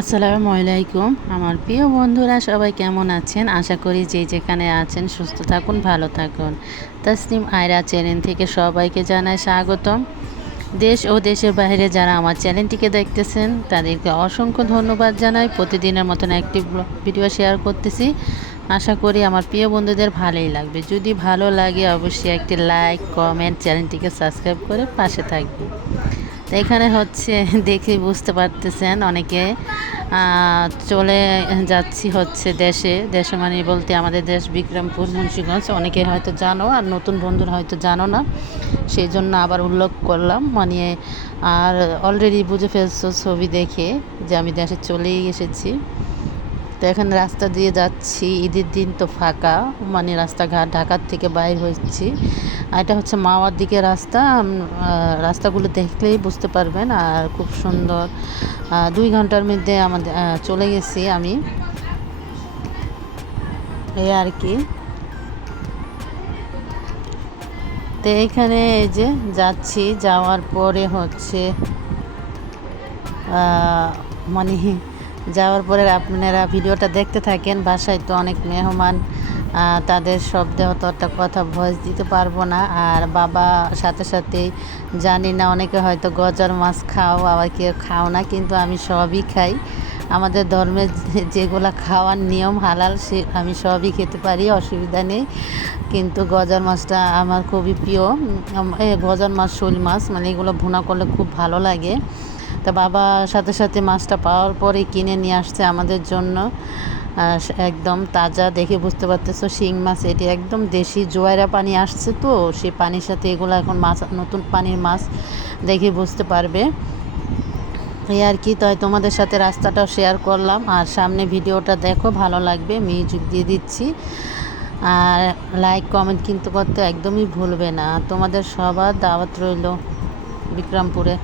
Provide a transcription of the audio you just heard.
আসসালামু আলাইকুম। আমার প্রিয় বন্ধুরা, সবাই কেমন আছেন? আশা করি যে যেখানে আছেন সুস্থ থাকুন, ভালো থাকুন। তসলিম আয়রা চ্যানেল থেকে সবাইকে জানাই স্বাগতম। দেশ ও দেশের বাইরে যারা আমার চ্যানেলটিকে দেখতেছেন, তাদেরকে অসংখ্য ধন্যবাদ জানাই। প্রতিদিনের মতন একটি ভিডিও শেয়ার করতেছি। আশা করি আমার প্রিয় বন্ধুদের ভালোই লাগবে। যদি ভালো লাগে, অবশ্যই একটি লাইক, কমেন্ট, চ্যানেলটিকে সাবস্ক্রাইব করে পাশে থাকবে তো এখানে হচ্ছে, দেখে বুঝতে পারতেছেন অনেকে। চলে যাচ্ছি হচ্ছে দেশে। দেশে মানে বলতে আমাদের দেশ বিক্রমপুর, মুন্সিগঞ্জ। অনেকে হয়তো জানো আর নতুন বন্ধুরা হয়তো জানো না। সেই জন্য আবার উল্লেখ করলাম। মানে আর অলরেডি বুঝে ফেলছো ছবি দেখে যে আমি দেশে চলেই এসেছি। তো এখানে রাস্তা দিয়ে যাচ্ছি। ঈদের দিন তো ফাঁকা। মানে রাস্তাঘাট ঢাকার থেকে বাইর হচ্ছি। আর এটা হচ্ছে মাওয়ার দিকে রাস্তা রাস্তাগুলো দেখলেই বুঝতে পারবেন আর খুব সুন্দর। দুই ঘণ্টার মধ্যে আমাদের চলে গেছি আমি। এই আর কি। তো এইখানে এই যে যাচ্ছি, যাওয়ার পরে হচ্ছে মানে যাওয়ার পরে আপনারা ভিডিওটা দেখতে থাকেন, বাসায় তো অনেক মেহমান। তাদের শব্দে অত একটা কথা ভয়েস দিতে পারব না। আর বাবা সাথে সাথে জানি না অনেকে হয়তো গজার মাছ খাও আবার কেউ খাও না কিন্তু আমি সবই খাই। আমাদের ধর্মে যেগুলা খাওয়ার নিয়ম হালাল সে আমি সবই খেতে পারি অসুবিধা নেই। কিন্তু গজার মাছটা আমার খুবই প্রিয়। এ, গজার মাছ শোল মাছ মানে এগুলো ভুনা করলে খুব ভালো লাগে। তা বাবা সাথে সাথে মাছটা পাওয়ার পরে কিনে নিয়ে আসছে আমাদের জন্য। একদম তাজা দেখে বুঝতে পারতেছো, শিং মাছ এটি একদম দেশি জোয়ারা পানি আসছে তো সেই পানির সাথে এগুলো এখন মাছ, নতুন পানির মাছ দেখে বুঝতে পারবে। এই আর কি, তাই তোমাদের সাথে রাস্তাটাও শেয়ার করলাম। আর সামনে ভিডিওটা দেখো, ভালো লাগবে মিউজিক দিয়ে দিচ্ছি। আর লাইক কমেন্ট কিন্তু করতে একদমই ভুলবে না। তোমাদের সবার দাওয়াত রইল বিক্রমপুরে।